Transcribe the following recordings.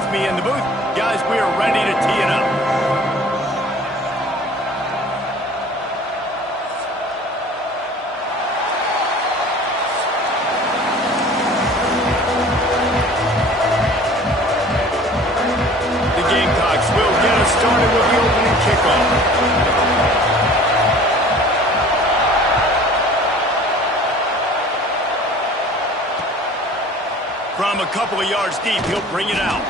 with me in the booth. Guys, we are ready to tee it up. The Gamecocks will get us started with the opening kickoff. From a couple of yards deep, he'll bring it out.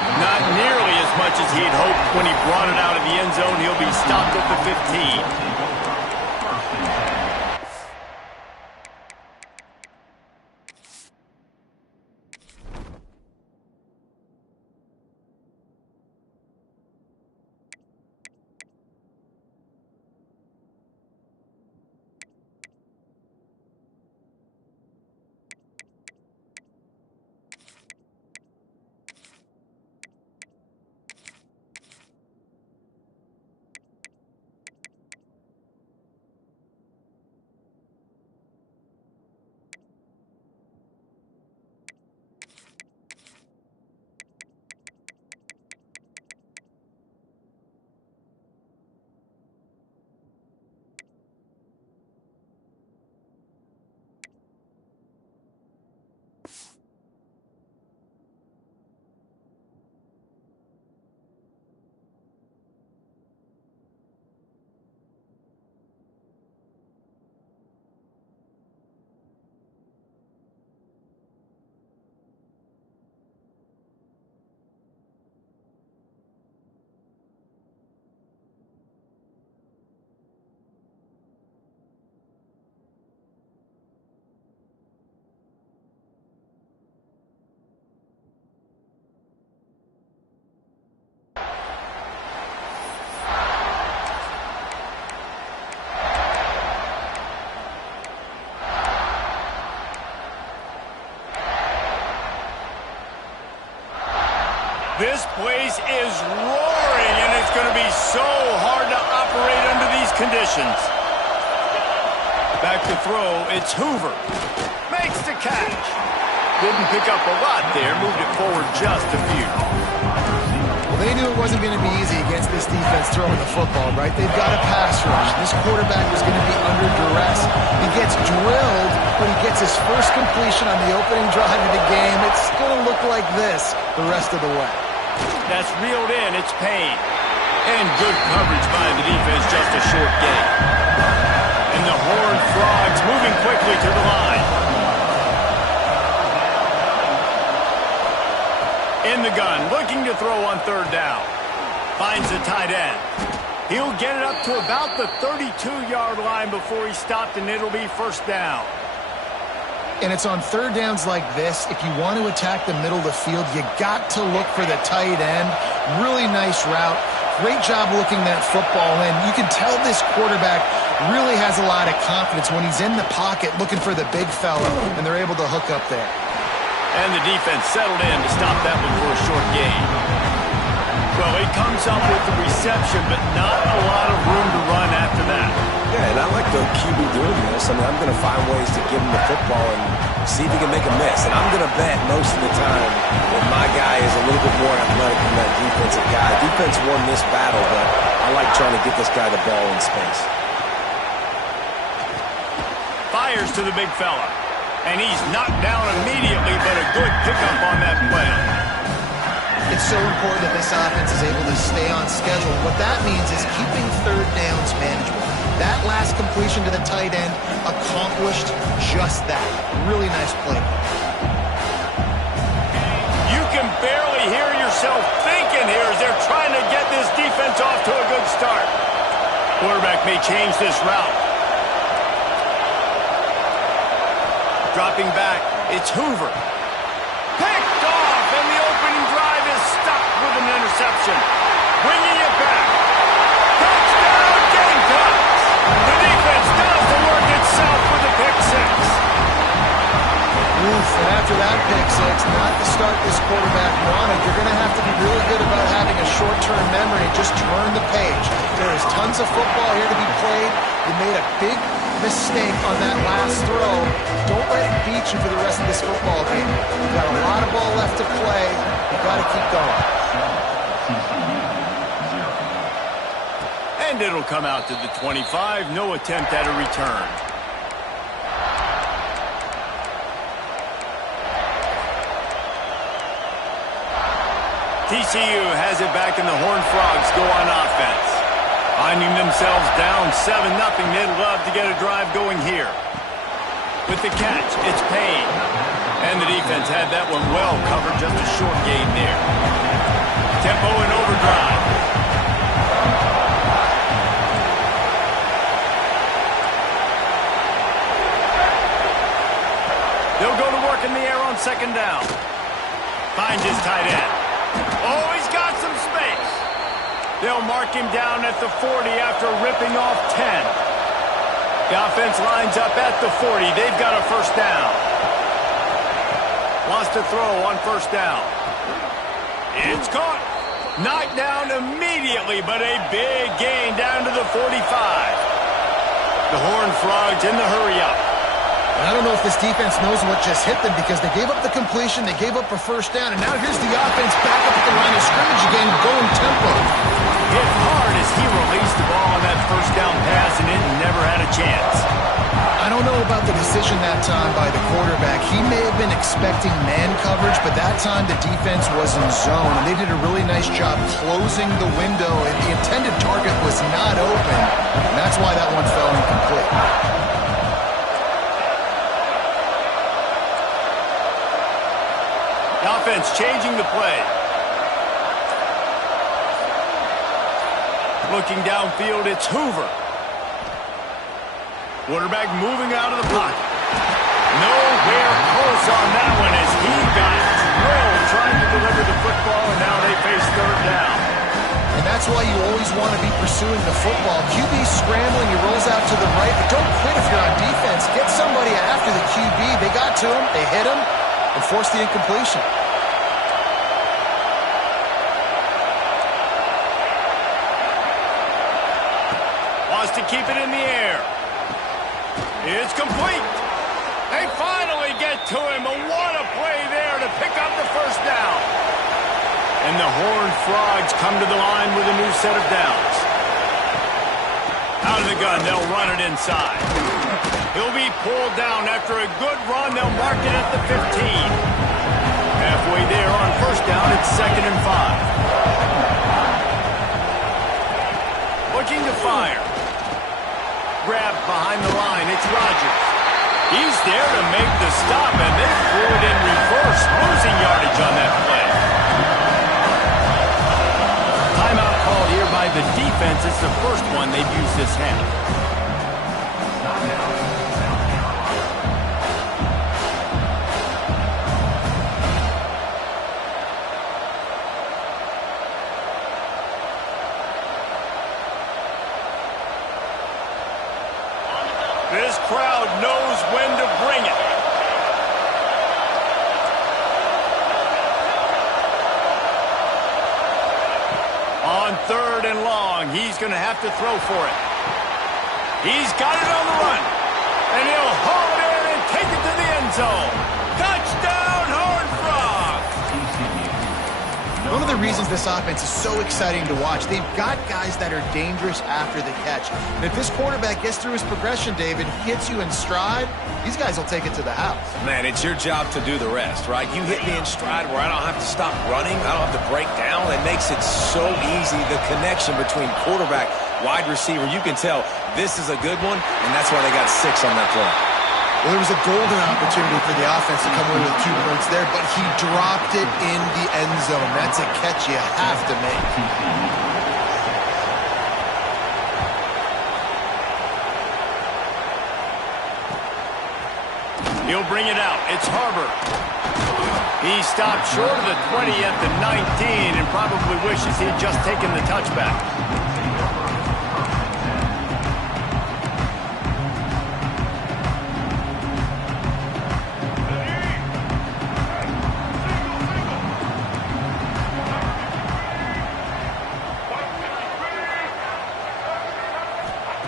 Not nearly as much as he'd hoped when he brought it out of the end zone. He'll be stopped at the 15. This place is roaring, and it's going to be so hard to operate under these conditions. Back to throw, it's Hoover. Makes the catch. Didn't pick up a lot there, moved it forward just a few. Well, they knew it wasn't going to be easy against this defense throwing the football, right? They've got a pass rush. This quarterback was going to be under duress. He gets drilled, but he gets his first completion on the opening drive of the game. It's going to look like this the rest of the way. That's reeled in. It's Payne. And good coverage by the defense, just a short gain. And the Horned Frogs moving quickly to the line. In the gun, looking to throw on third down. Finds the tight end. He'll get it up to about the 32-yard line before he's stopped, and it'll be first down. And it's on third downs like this. If you want to attack the middle of the field, you got to look for the tight end. Really nice route. Great job looking that football in. You can tell this quarterback really has a lot of confidence when he's in the pocket looking for the big fella, and they're able to hook up there. And the defense settled in to stop that one for a short gain. Well, he comes up with the reception, but not a lot of room to run after that. Yeah, and I like the QB doing this. I mean, I'm going to find ways to give him the football and see if he can make a miss. And I'm going to bet most of the time that my guy is a little bit more athletic than that defensive guy. Defense won this battle, but I like trying to get this guy the ball in space. Fires to the big fella. And he's knocked down immediately, but a good pickup on that play. It's so important that this offense is able to stay on schedule. What that means is keeping third downs manageable. That last completion to the tight end accomplished just that. Really nice play. You can barely hear yourself thinking here as they're trying to get this defense off to a good start. Quarterback may change this route. Dropping back, it's Hoover. Picked off, and the opening drive is stopped with an interception. Bringing it back. Touchdown, Gamecocks! The defense does the work itself with a pick six. Oof, and after that pick six, not the start this quarterback wanted. You're going to have to be really good about having a short-term memory and just turn the page. There is tons of football here to be played. You made a big mistake on that last throw. Don't let it beat you for the rest of this football game. You've got a lot of ball left to play. You got to keep going. And it'll come out to the 25. No attempt at a return. TCU has it back, and the Horned Frogs go on offense. Finding themselves down 7-0, they'd love to get a drive going here. With the catch, it's Payne. And the defense had that one well covered, just a short gain there. Tempo and overdrive. They'll go to work in the air on second down. Finds his tight end. Oh, he's got some space. They'll mark him down at the 40 after ripping off 10. The offense lines up at the 40. They've got a first down. Wants to throw on first down. It's caught. Knocked down immediately, but a big gain down to the 45. The Horned Frogs in the hurry-up. I don't know if this defense knows what just hit them because they gave up the completion, they gave up a first down, and now here's the offense back up at the line of scrimmage again, going tempo. Hit hard as he released the ball on that first down pass, and it never had a chance. I don't know about the decision that time by the quarterback. He may have been expecting man coverage, but that time the defense was in zone, and they did a really nice job closing the window, and the intended target was not open, and that's why that one fell incomplete. The offense changing the play. Looking downfield, it's Hoover. Quarterback moving out of the pocket. Nowhere close on that one as he got drilled trying to deliver the football, and now they face third down. And that's why you always want to be pursuing the football. QB scrambling, he rolls out to the right, but don't quit if you're on defense. Get somebody after the QB. They got to him, they hit him, and forced the incompletion. Wants to keep it in the air. It's complete. They finally get to him, and what a play there to pick up the first down. And the Horned Frogs come to the line with a new set of downs. Out of the gun, they'll run it inside. He'll be pulled down after a good run. They'll mark it at the 15. Halfway there on first down, it's 2nd and 5. Looking to fire. Grabbed behind the line, it's Rodgers. He's there to make the stop, and they threw it in reverse, losing yardage on that play. Timeout called here by the defense. It's the first one they've used this half. This crowd knows when to bring it. On 3rd and long, he's going to have to throw for it. He's got it on the run. And he'll haul it in and take it to the end zone. Touchdown, Horned Frogs! One of the reasons this offense is so exciting to watch, they've got guys that are dangerous after the catch. And if this quarterback gets through his progression, David, hits you in stride, these guys will take it to the house. Man, it's your job to do the rest, right? You hit me in stride where I don't have to stop running. I don't have to break down. It makes it so easy, the connection between quarterback, wide receiver. You can tell this is a good one, and that's why they got 6 on that play. Well, there was a golden opportunity for the offense to come away with 2 points there, but he dropped it in the end zone. That's a catch you have to make. He'll bring it out. It's Harbor. He stopped short of the 20 at the 19 and probably wishes he had just taken the touchback.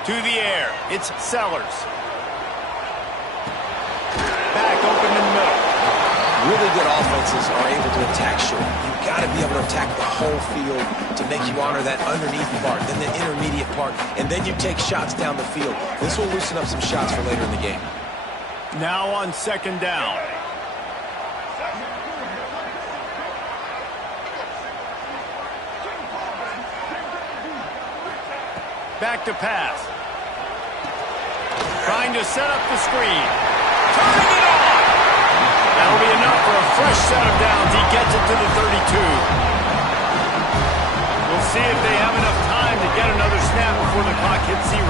To the air, it's Sellers. Back open in the middle. really good offenses are able to attack short. You've got to be able to attack the whole field to make you honor that underneath part, then the intermediate part, and then you take shots down the field. This will loosen up some shots for later in the game. Now on second down. Back to pass. Trying to set up the screen. Turning it on! That'll be enough for a fresh set of downs. He gets it to the 32. We'll see if they have enough time to get another snap before the clock hits 0.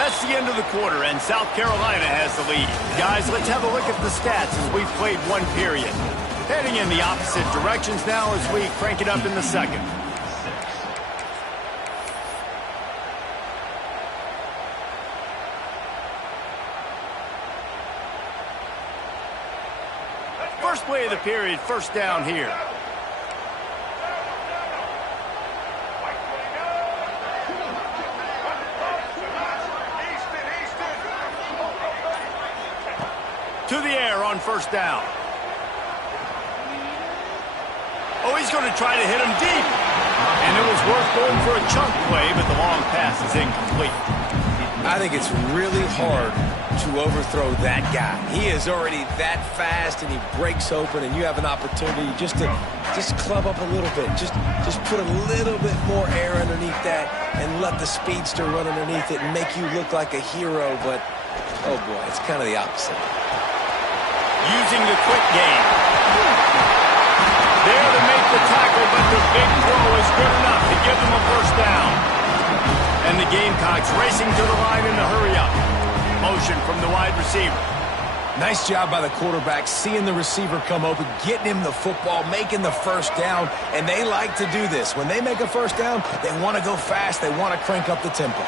That's the end of the quarter, and South Carolina has the lead. Guys, let's have a look at the stats as we've played one period. Heading in the opposite directions now as we crank it up in the second. First play of the period, first down here. To the air on first down. Oh, he's going to try to hit him deep. And it was worth going for a chunk play, but the long pass is incomplete. I think it's really hard to overthrow that guy. He is already that fast, and he breaks open, and you have an opportunity just to club up a little bit. Just put a little bit more air underneath that and let the speedster run underneath it and make you look like a hero. But, oh, boy, it's kind of the opposite. Using the quick game. There to make the tackle, but the big throw is good enough to give them a first down. And the Gamecocks racing to the line in the hurry-up. Motion from the wide receiver. Nice job by the quarterback, seeing the receiver come open, getting him the football, making the first down, and they like to do this. When they make a first down, they want to go fast, they want to crank up the tempo.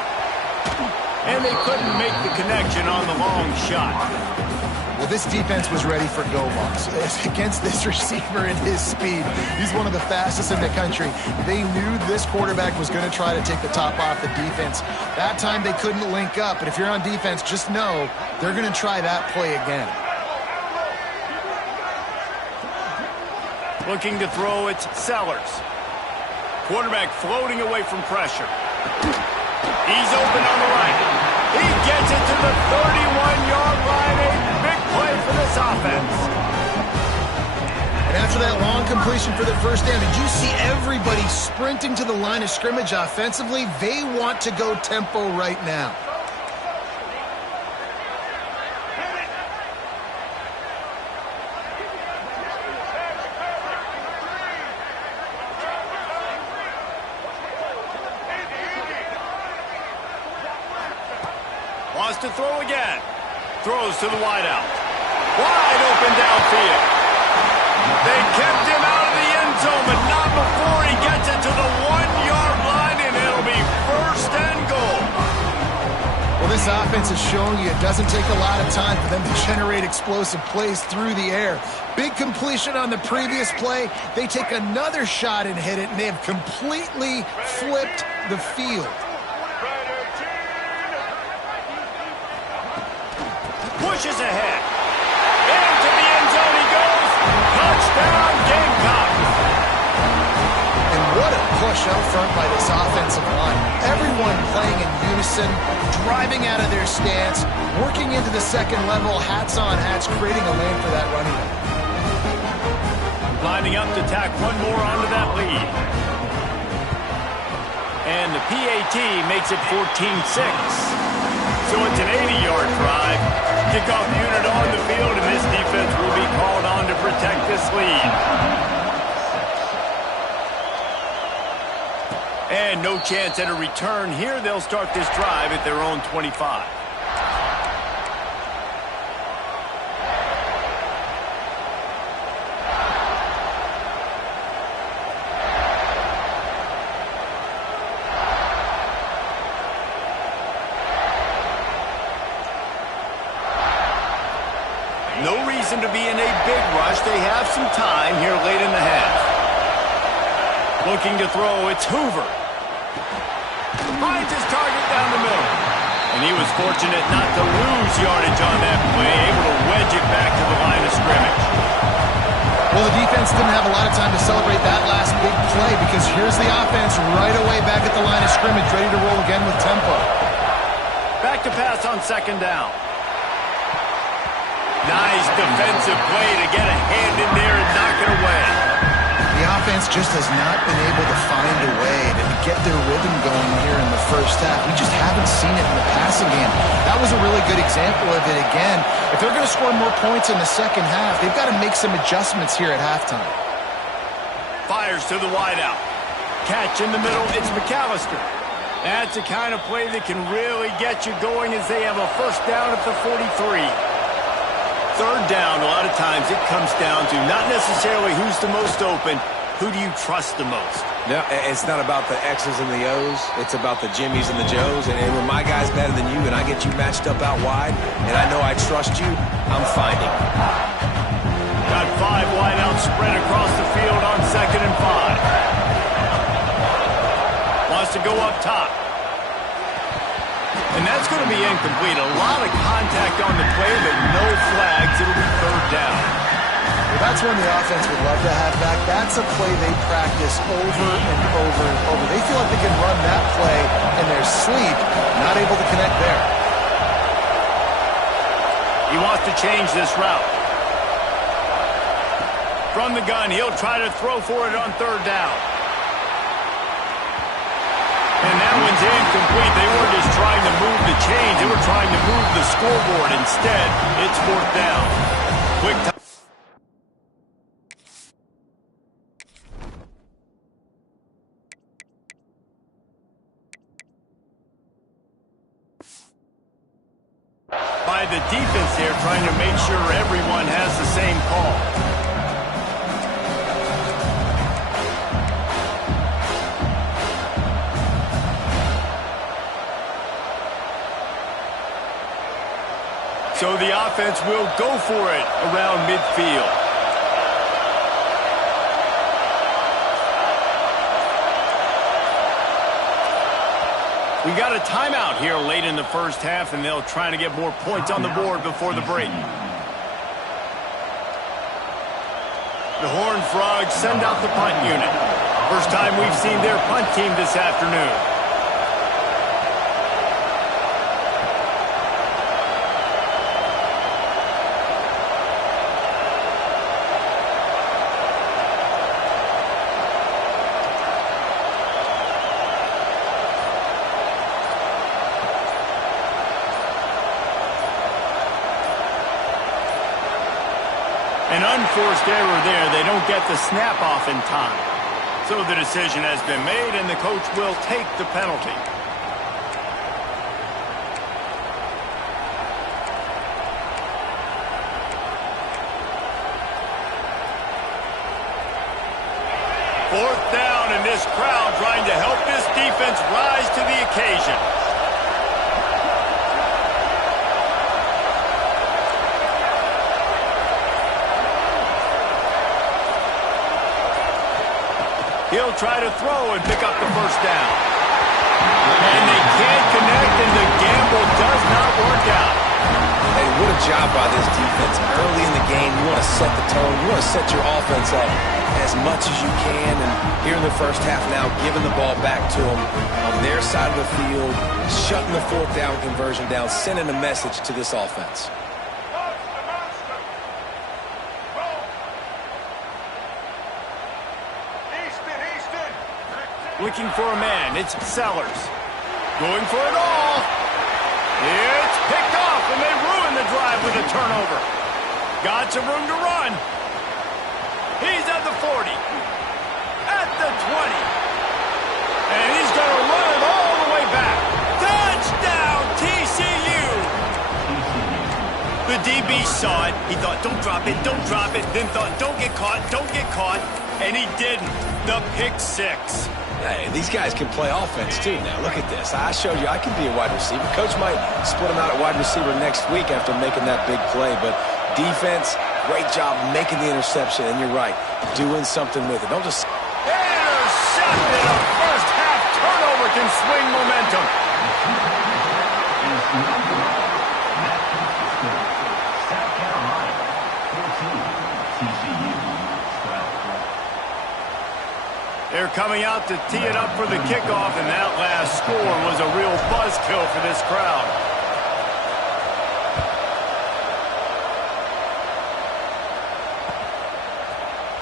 And they couldn't make the connection on the long shot. Well, this defense was ready for go balls. Against this receiver and his speed, he's one of the fastest in the country. They knew this quarterback was going to try to take the top off the defense. That time they couldn't link up, but if you're on defense, just know they're going to try that play again. Looking to throw, it's Sellers. Quarterback floating away from pressure. He's open on the right. He gets it to the 31-yard line. A big play for this offense. And after that long completion for the first down, did you see everybody sprinting to the line of scrimmage offensively? They want to go tempo right now. Wants to throw again. Throws to the wideout. Wide open downfield. They kept him out of the end zone, but not before he gets it to the 1-yard line, and it'll be first and goal. Well, this offense is showing you it doesn't take a lot of time for them to generate explosive plays through the air. Big completion on the previous play. They take another shot and hit it, and they have completely flipped the field. Pushes ahead. Into the end zone he goes. Touchdown, Gamecocks. And what a push out front by this offensive line. Everyone playing in unison, driving out of their stance, working into the second level, hats on hats, creating a lane for that running back. Lining up to tack one more onto that lead. And the PAT makes it 14-6. So it's an 80-yard drive. Kickoff unit on the field, and this defense will be called on to protect this lead. And no chance at a return here. They'll start this drive at their own 25. No reason to be in a big rush. They have some time here late in the half. Looking to throw, it's Hoover. Finds his target down the middle. And And he was fortunate not to lose yardage on that play, able to wedge it back to the line of scrimmage. Well, the defense didn't have a lot of time to celebrate that last big play because here's the offense right away back at the line of scrimmage, ready to roll again with tempo. Back to pass on second down. Nice defensive play to get a hand in there and knock it away. The offense just has not been able to find a way to get their rhythm going here in the first half. We just haven't seen it in the passing game. That was a really good example of it again. If they're going to score more points in the second half, they've got to make some adjustments here at halftime. Fires to the wideout. Catch in the middle, it's McAllister. That's the kind of play that can really get you going as they have a first down at the 43. Third down, a lot of times it comes down to not necessarily who's the most open, who do you trust the most? No, it's not about the X's and the O's. It's about the Jimmies and the Joes. And when my guy's better than you and I get you matched up out wide and I know I trust you, I'm finding. Got 5 wideouts spread across the field on 2nd and 5. Wants to go up top. And that's going to be incomplete. A lot of contact on the play, but no flags. It'll be third down. Well, that's one the offense would love to have back. That's a play they practice over and over and over. They feel like they can run that play in their sleep, not able to connect there. He wants to change this route. From the gun, he'll try to throw for it on third down. And that one's incomplete. They weren't just trying to move the chains. They were trying to move the scoreboard. Instead, it's fourth down. Quick time. By the defense here, trying to make sure everyone has the same call. So the offense will go for it around midfield. We got a timeout here late in the first half, and they'll try to get more points on the board before the break. The Horned Frogs send out the punt unit. First time we've seen their punt team this afternoon. An unforced error there. They don't get the snap off in time. So the decision has been made, and the coach will take the penalty. Fourth down, and this crowd trying to help this defense rise to the occasion. He'll try to throw and pick up the first down. And they can't connect, and the gamble does not work out. Hey, what a job by this defense. Early in the game, you want to set the tone. You want to set your offense up as much as you can. And here in the first half now, giving the ball back to them on their side of the field, shutting the fourth down conversion down, sending a message to this offense. Looking for a man, it's Sellers. Going for it all. It's picked off, and they ruin the drive with a turnover. Got some room to run. He's at the 40. At the 20. And he's going to run it all the way back. Touchdown, TCU. The DB saw it. He thought, don't drop it, don't drop it. Then thought, don't get caught, don't get caught. And he didn't. The pick six. Hey, these guys can play offense, too. Now, look at this. I showed you I can be a wide receiver. Coach might split him out at wide receiver next week after making that big play. But defense, great job making the interception. And you're right, doing something with it. Don't just... Intercepted. A first-half turnover can swing momentum. They're coming out to tee it up for the kickoff, and that last score was a real buzzkill for this crowd.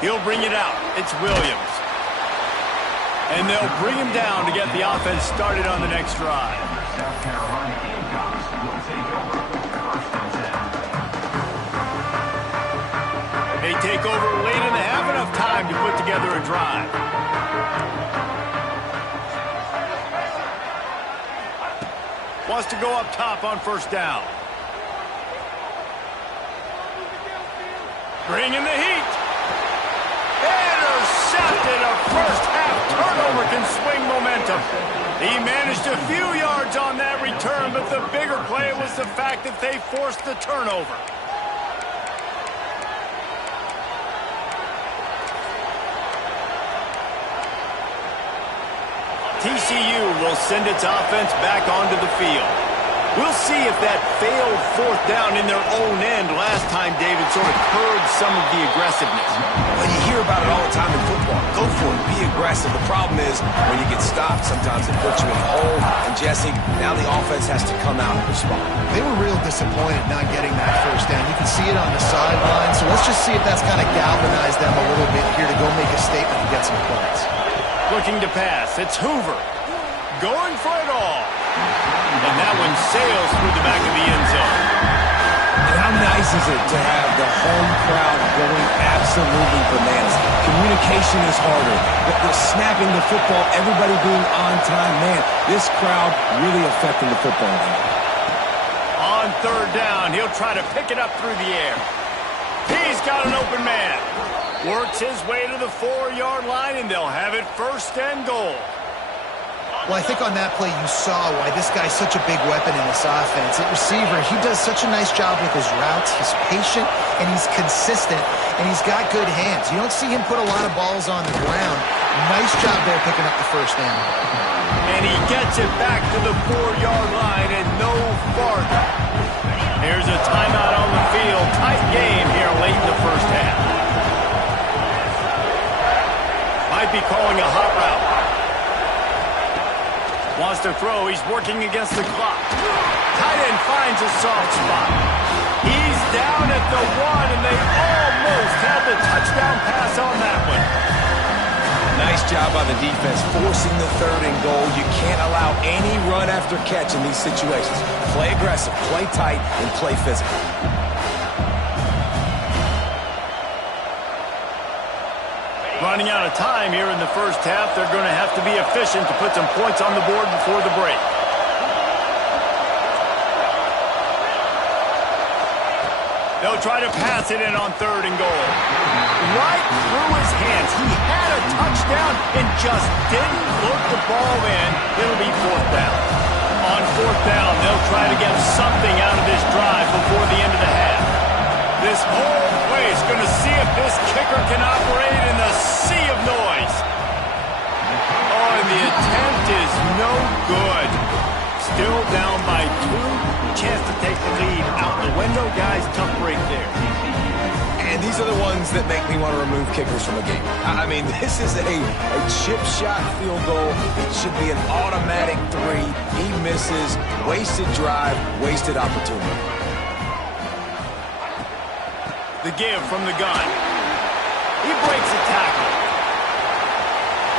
He'll bring it out. It's Williams. And they'll bring him down to get the offense started on the next drive. South Carolina Gamecocks will take over first and 10. They take over late and they have enough time to put together a drive. Wants to go up top on first down. Bringing the heat. Intercepted. A first-half turnover can swing momentum. He managed a few yards on that return, but the bigger play was the fact that they forced the turnover. TCU will send its offense back onto the field. We'll see if that failed fourth down in their own end last time, David, sort of curbed some of the aggressiveness. Well, you hear about it all the time in football. Go for it. Be aggressive. The problem is when you get stopped, sometimes it puts you in a hole. And, Jesse, now the offense has to come out and respond. They were real disappointed not getting that first down. You can see it on the sideline. So let's just see if that's kind of galvanized them a little bit here to go make a statement and get some points. Looking to pass. It's Hoover. Going for it all. And that one sails through the back of the end zone. And how nice is it to have the home crowd going absolutely bananas? Communication is harder. The snapping the football, everybody being on time. Man, this crowd really affecting the football game. On third down, he'll try to pick it up through the air. He's got an open man. Works his way to the 4-yard line, and they'll have it first and goal. Well, I think on that play you saw why this guy's such a big weapon in this offense. At receiver, he does such a nice job with his routes. He's patient, and he's consistent, and he's got good hands. You don't see him put a lot of balls on the ground. Nice job there picking up the first down. And he gets it back to the 4-yard line and no farther. Here's a timeout on the field. Tight game here late in the first half. Might be calling a hot route. Wants to throw. He's working against the clock. Tight end finds a soft spot. He's down at the 1, and they almost had the touchdown pass on that one. Nice job by the defense forcing the third and goal. You can't allow any run after catch in these situations. Play aggressive, play tight, and play physical. Running out of time here in the first half. They're going to have to be efficient to put some points on the board before the break. They'll try to pass it in on third and goal. Right through his hands. He had a touchdown and just didn't look the ball in. It'll be fourth down. On fourth down, they'll try to get something out of this drive before the end of the half. This whole place going to see if this kicker can operate in the sea of noise. Oh, and the attempt is no good. Still down by 2. Chance to take the lead out the window. Guys, tough break there. And these are the ones that make me want to remove kickers from a game. I mean, this is a chip shot field goal. It should be an automatic 3. He misses. Wasted drive, wasted opportunity. The give from the gun. He breaks a tackle.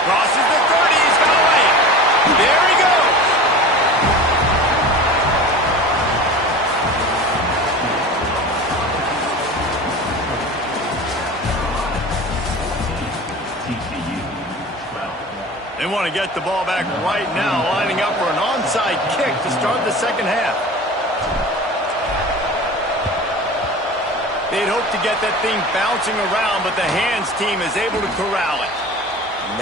Crosses the 30. He's got away. There he goes. They want to get the ball back right now, lining up for an onside kick to start the second half. They'd hope to get that thing bouncing around, but the hands team is able to corral it.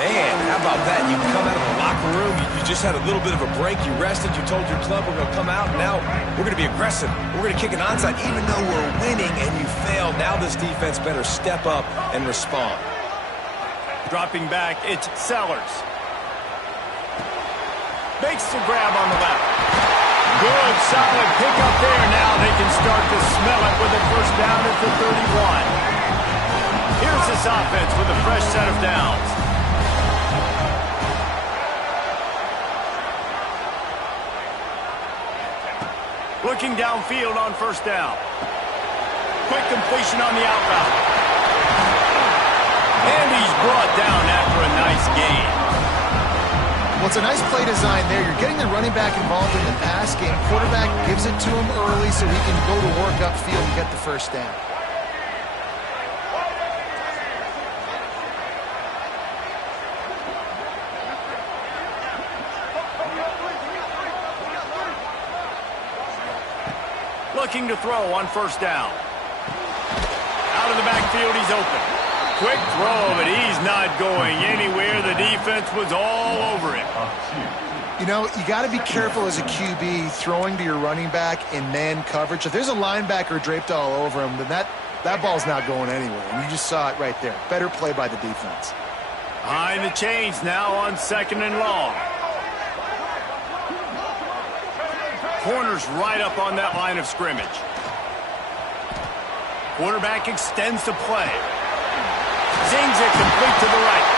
Man, how about that? You come out of the locker room, you just had a little bit of a break, you rested, you told your club we're going to come out, and now we're going to be aggressive. We're going to kick an onside, even though we're winning and you failed. Now this defense better step up and respond. Dropping back, it's Sellers. Makes the grab on the left. Good, solid pickup there. Now they can start to smell it with a first down at the 31. Here's this offense with a fresh set of downs. Looking downfield on first down. Quick completion on the out route. And he's brought down after a nice gain. Well, it's a nice play design there. You're getting the running back involved in the pass game. Quarterback gives it to him early so he can go to work upfield and get the first down. Looking to throw on first down. Out of the backfield, he's open. Quick throw, but he's not going anywhere. The defense was all over him. You know, you got to be careful as a QB throwing to your running back in man coverage. If there's a linebacker draped all over him, then that ball's not going anywhere. And you just saw it right there. Better play by the defense. Behind the chains now on second and long. Corners right up on that line of scrimmage. Quarterback extends the play. Zings it complete to the right.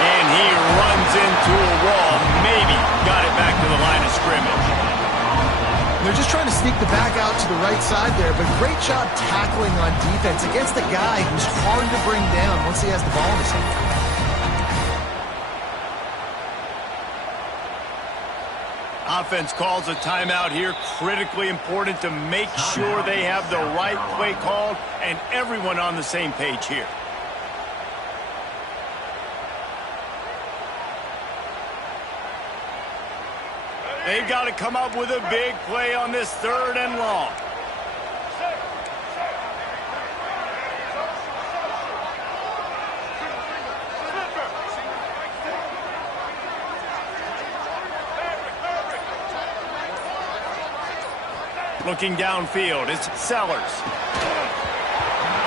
And he runs into a wall. Maybe got it back to the line of scrimmage. They're just trying to sneak the back out to the right side there, but great job tackling on defense against a guy who's hard to bring down once he has the ball in his hand. Offense calls a timeout here. Critically important to make sure they have the right play called and everyone on the same page here. They've got to come up with a big play on this third and long. Looking downfield, it's Sellers.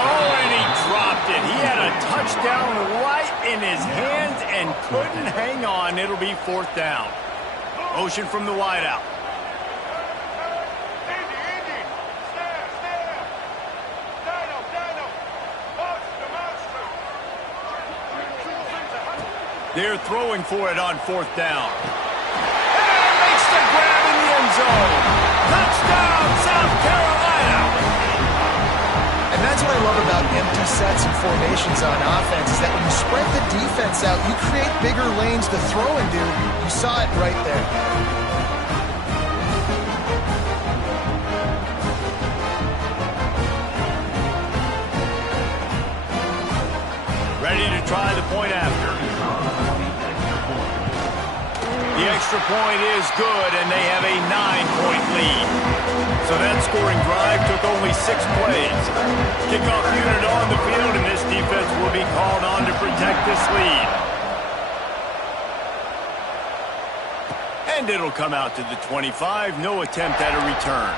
Oh, and he dropped it. He had a touchdown right in his hands and couldn't hang on. It'll be fourth down. Motion from the wideout. They're throwing for it on fourth down. And makes the grab in the end zone. Touchdown, South Carolina. And that's what I love about empty sets and formations on offense is that when you spread the defense out, you create bigger lanes to throw into. You saw it right there. Ready to try the point after. The extra point is good, and they have a 9-point lead. So that scoring drive took only 6 plays. Kickoff unit on the field, and this defense will be called on to protect this lead. And it'll come out to the 25. No attempt at a return.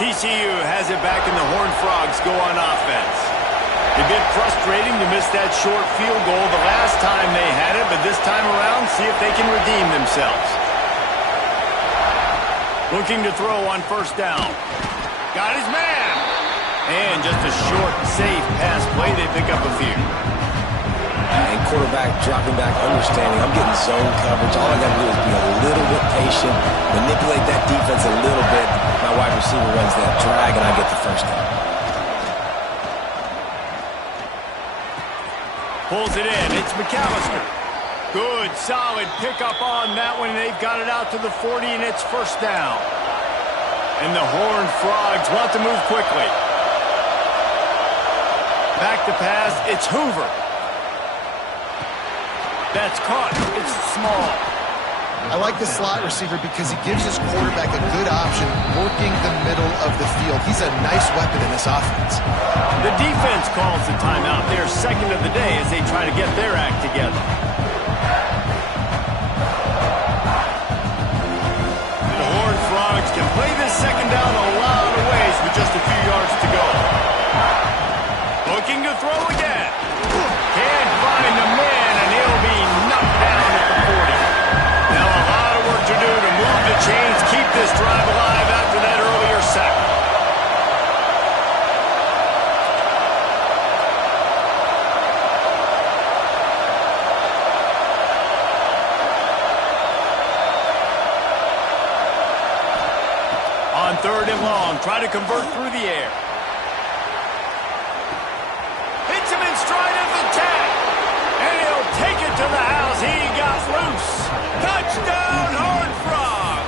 TCU has it back, and the Horned Frogs go on offense. A bit frustrating to miss that short field goal the last time they had it, but this time around, see if they can redeem themselves. Looking to throw on first down. Got his man. And just a short, safe pass play. They pick up a few. And quarterback dropping back, understanding I'm getting zone coverage. All I got to do is be a little bit patient, manipulate that defense a little bit. My wide receiver runs that drag, and I get the first down. Pulls it in. It's McAllister. Good, solid pickup on that one. They've got it out to the 40, and it's first down. And the Horned Frogs want to move quickly. Back to pass. It's Hoover. That's caught. It's small. I like the slot receiver because he gives his quarterback a good option working the middle of the field. He's a nice weapon in this offense. The defense calls the timeout. Their second of the day as they try to get their act together. The Horned Frogs can play this second down a lot of ways with just a few yards to go. Looking to throw again. Can't find the man, and he'll be knocked down third and long. Try to convert through the air. Hits him in stride at the 10. And he'll take it to the house. He got loose. Touchdown, Horned Frogs.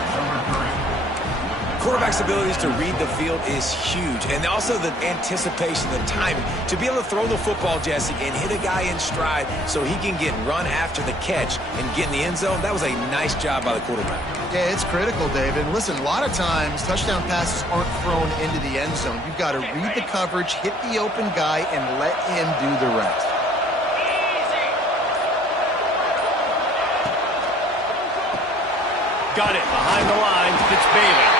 Quarterback's abilities to read the field is huge. And also the anticipation, the timing. To be able to throw the football, Jesse, and hit a guy in stride so he can get run after the catch and get in the end zone, that was a nice job by the quarterback. Yeah, it's critical, David. Listen, a lot of times touchdown passes aren't thrown into the end zone. You've got to read the coverage, hit the open guy, and let him do the rest. Got it behind the lines. It's Bailey.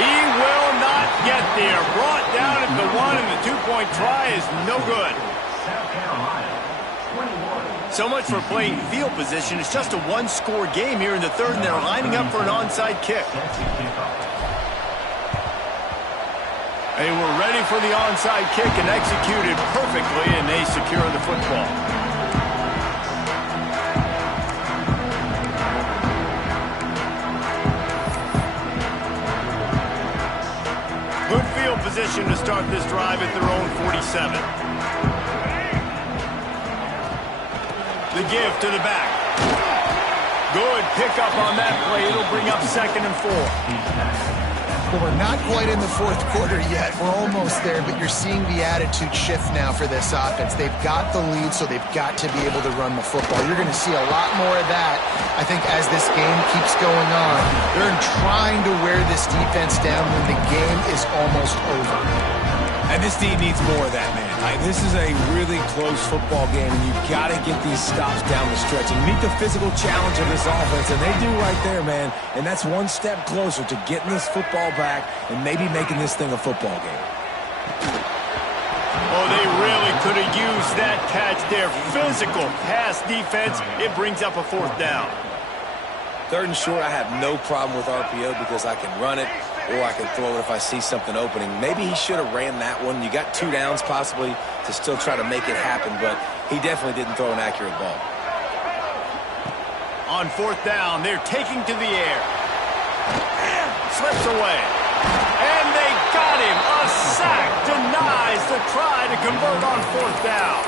He will not get there. Brought down at the 1, and the 2-point try is no good. South Carolina, 21. So much for playing field position. It's just a one-score game here in the third, and they're lining up for an onside kick. They were ready for the onside kick and executed perfectly, and they secure the football. Good field position to start this drive at their own 47. The give to the back. Good pickup on that play. It'll bring up 2nd and 4. Well, we're not quite in the fourth quarter yet. We're almost there, but you're seeing the attitude shift now for this offense. They've got the lead, so they've got to be able to run the football. You're going to see a lot more of that, I think, as this game keeps going on. They're trying to wear this defense down when the game is almost over. And this team needs more of that, man. This is a really close football game, and you've got to get these stops down the stretch and meet the physical challenge of this offense, and they do right there, man. And that's one step closer to getting this football back and maybe making this thing a football game. Oh, they really could have used that catch there. Physical pass defense. It brings up a 4th down. 3rd and short, I have no problem with RPO because I can run it or I can throw it if I see something opening. Maybe he should have ran that one. You got 2 downs possibly to still try to make it happen, but he definitely didn't throw an accurate ball. On 4th down, they're taking to the air. Slips away. And they got him. A sack denies the try to convert on 4th down.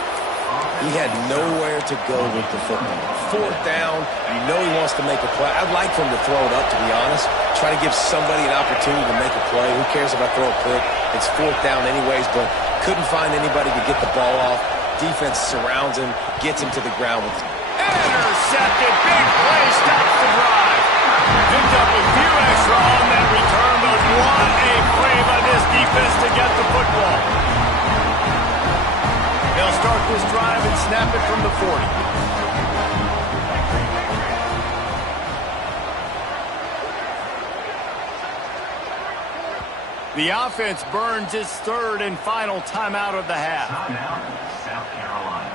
He had nowhere to go with the football. 4th down, you know he wants to make a play. I'd like for him to throw it up, to be honest. Try to give somebody an opportunity to make a play. Who cares if I throw a pick? It's 4th down anyways, but couldn't find anybody to get the ball off. Defense surrounds him, gets him to the ground. Intercepted. Big play. Stops the drive. Picked up a few extra on that return, but what a play by this defense to get the football. They'll start this drive and snap it from the 40. The offense burns its 3rd and final timeout of the half. Timeout, South Carolina.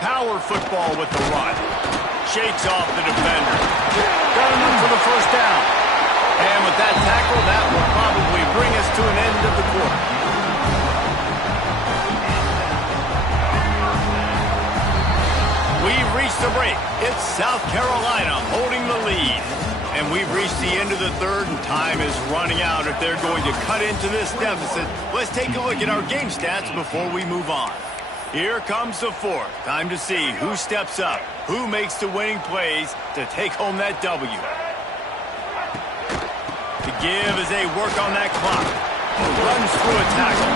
Power football with the run. Shakes off the defender. Got him up for the 1st down. And with that tackle, that will probably bring us to an end of the quarter. We've reached the break. It's South Carolina holding the lead. And we've reached the end of the 3rd, and time is running out if they're going to cut into this deficit. Let's take a look at our game stats before we move on. Here comes the 4th. Time to see who steps up, who makes the winning plays to take home that W. To give as they work on that clock. Runs through a tackle.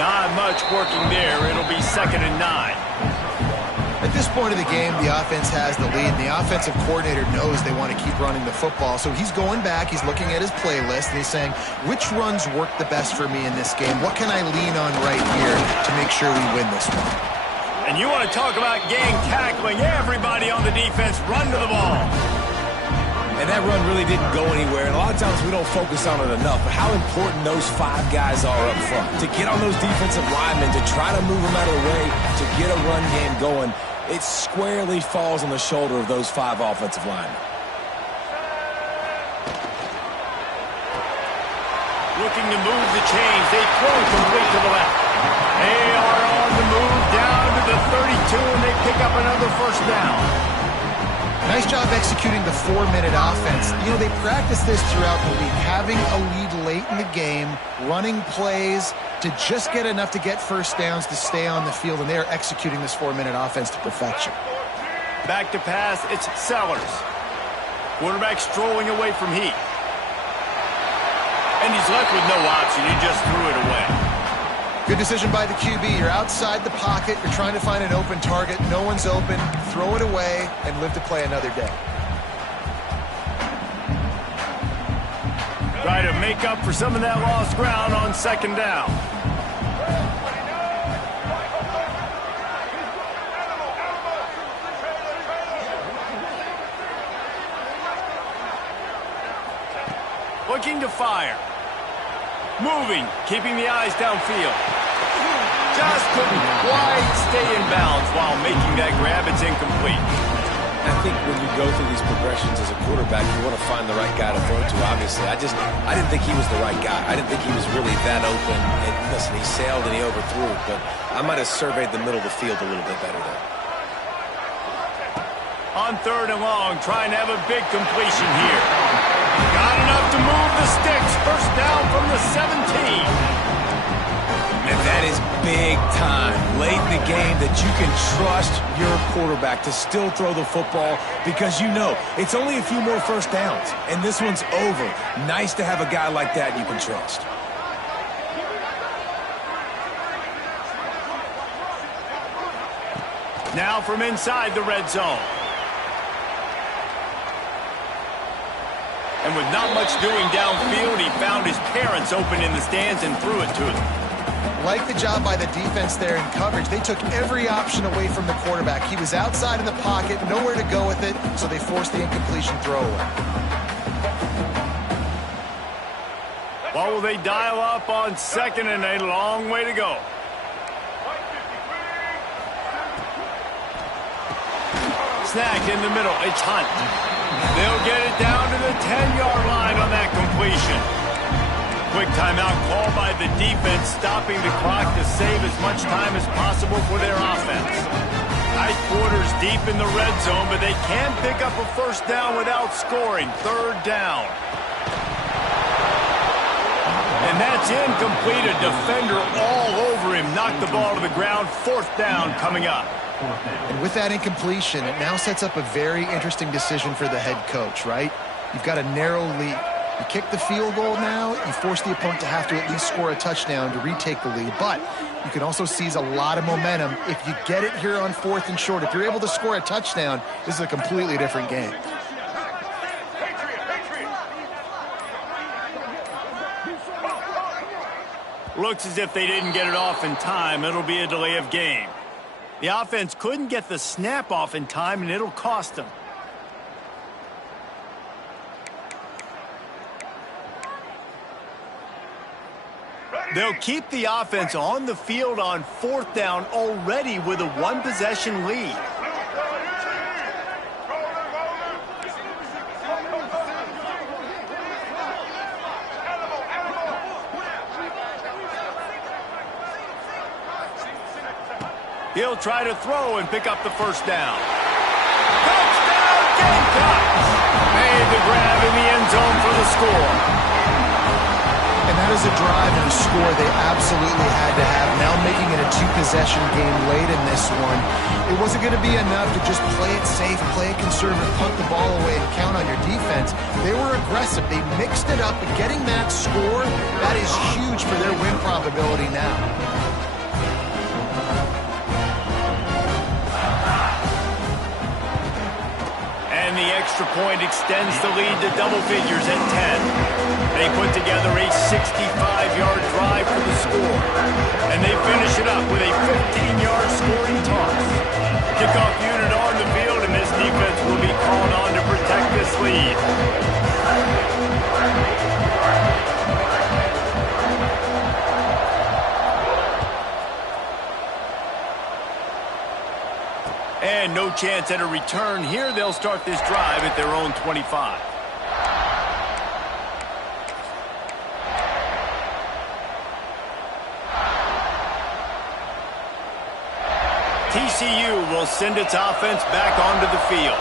Not much working there. It'll be 2nd and 9. At this point of the game, the offense has the lead. The offensive coordinator knows they want to keep running the football. So he's going back, he's looking at his playlist, and he's saying, which runs work the best for me in this game? What can I lean on right here to make sure we win this one? And you want to talk about gang tackling. Everybody on the defense run to the ball. And that run really didn't go anywhere. And a lot of times we don't focus on it enough. But how important those 5 guys are up front. To get on those defensive linemen, to try to move them out of the way, to get a run game going. It squarely falls on the shoulder of those 5 offensive linemen. Looking to move the chains. They throw complete to the left. They are on the move down to the 32, and they pick up another first down. Nice job executing the 4-minute offense. You know, they practice this throughout the week, having a lead late in the game, running plays to just get enough to get first downs to stay on the field, and they are executing this 4-minute offense to perfection. Back to pass, it's Sellers. Quarterback strolling away from Heat. And he's left with no option. He just threw it away. Good decision by the QB. You're outside the pocket. You're trying to find an open target. No one's open. Throw it away and live to play another day. Try to make up for some of that lost ground on second down. Looking to fire. Moving, keeping the eyes downfield. Just couldn't quite stay in bounds while making that grab. It's incomplete. I think when you go through these progressions as a quarterback, you want to find the right guy to throw to, obviously. I didn't think he was the right guy. I didn't think he was really that open. And listen, he sailed and he overthrew it, but I might have surveyed the middle of the field a little bit better there. On third and long, trying to have a big completion here. Got enough to move the sticks. First down from the 17. And that is big time late in the game that you can trust your quarterback to still throw the football because you know it's only a few more first downs, and this one's over. Nice to have a guy like that you can trust. Now from inside the red zone. And with not much doing downfield, he found his parents open in the stands and threw it to them. Like the job by the defense there in coverage. They took every option away from the quarterback. He was outside in the pocket, nowhere to go with it, so they forced the incompletion throwaway. What will they dial up on second and a long way to go? Snack in the middle. It's Hunt. They'll get it down to the 10-yard line on that completion. Quick timeout call by the defense, stopping the clock to save as much time as possible for their offense. Tight quarters deep in the red zone, but they can pick up a first down without scoring. Third down. And that's incomplete. A defender all over him. Knocked the ball to the ground. Fourth down coming up. And with that incompletion, it now sets up a very interesting decision for the head coach, right? You've got a narrow lead. You kick the field goal now, you force the opponent to have to at least score a touchdown to retake the lead. But you can also seize a lot of momentum if you get it here on fourth and short. If you're able to score a touchdown, this is a completely different game. Looks as if they didn't get it off in time. It'll be a delay of game. The offense couldn't get the snap off in time, and it'll cost them. They'll keep the offense on the field on fourth down already with a one-possession lead. He'll try to throw and pick up the first down. Touchdown, Gamecocks! Made the grab in the end zone for the score. And that is a drive and a score they absolutely had to have. Now making it a two-possession game late in this one. It wasn't going to be enough to just play it safe, play it conservative, punt the ball away, and count on your defense. They were aggressive. They mixed it up, but getting that score, that is huge for their win probability now. And the extra point extends the lead to double figures at 10. They put together a 65-yard drive for the score. And they finish it up with a 15-yard scoring toss. Kickoff unit on the field, and this defense will be called on to protect this lead. And no chance at a return here. They'll start this drive at their own 25. TCU will send its offense back onto the field.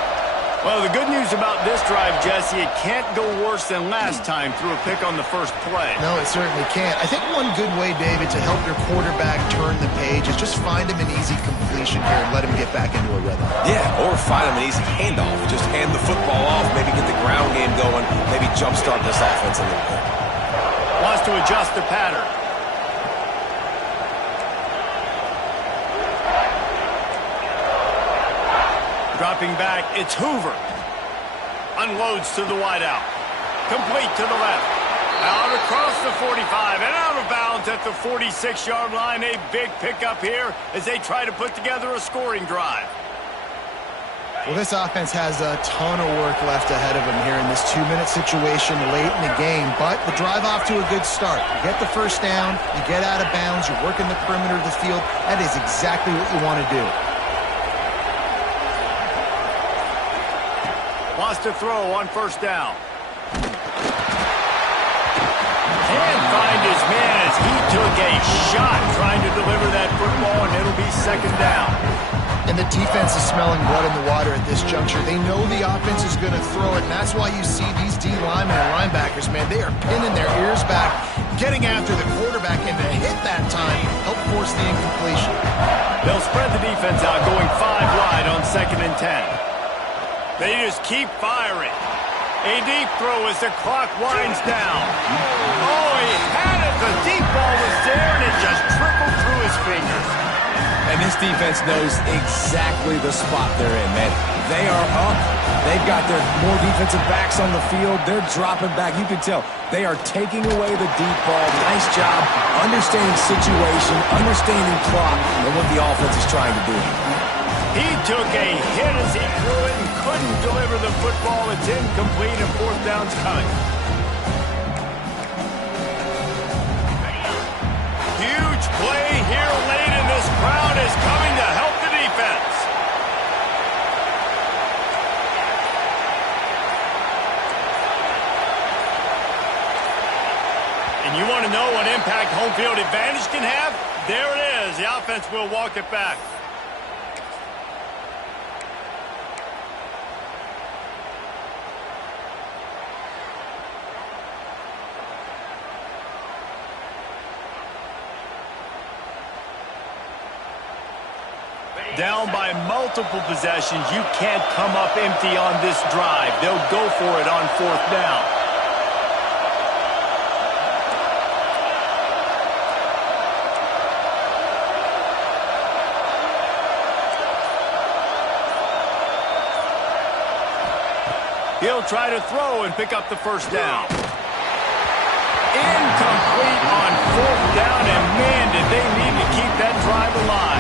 Well, the good news about this drive, Jesse, it can't go worse than last time through a pick on the first play. No, it certainly can't. I think one good way, David, to help your quarterback turn the page is just find him an easy completion here and let him get back into a rhythm. Yeah, or find him an easy handoff. Just hand the football off, maybe get the ground game going, maybe jumpstart this offense a little bit. Wants to adjust the pattern. Dropping back, it's Hoover. Unloads to the wideout. Complete to the left. Out across the 45 and out of bounds at the 46-yard line. A big pickup here as they try to put together a scoring drive. Well, this offense has a ton of work left ahead of them here in this 2-minute situation late in the game, but the drive off to a good start. You get the first down, you get out of bounds, you're working the perimeter of the field. That is exactly what you want to do. Wants to throw on first down. Can't find his man as he took a shot trying to deliver that football, and it'll be second down. And the defense is smelling blood in the water at this juncture. They know the offense is going to throw it, and that's why you see these D linemen and linebackers, man, they are pinning their ears back, getting after the quarterback, and to hit that time, help force the incompletion. They'll spread the defense out, going 5 wide on 2nd and 10. They just keep firing. A deep throw as the clock winds down. Oh, he had it. The deep ball was there, and it just trickled through his fingers. And this defense knows exactly the spot they're in, man. They are up. They've got their more defensive backs on the field. They're dropping back. You can tell they are taking away the deep ball. Nice job understanding situation, understanding clock, and what the offense is trying to do. He took a hit as he threw it and couldn't deliver the football. It's incomplete and 4th down's coming. Huge play here late, and this crowd is coming to help the defense. And you want to know what impact home field advantage can have? There it is. The offense will walk it back. Down by multiple possessions, you can't come up empty on this drive. They'll go for it on 4th down. He'll try to throw and pick up the first down. Incomplete on 4th down, and man, did they need to keep that drive alive.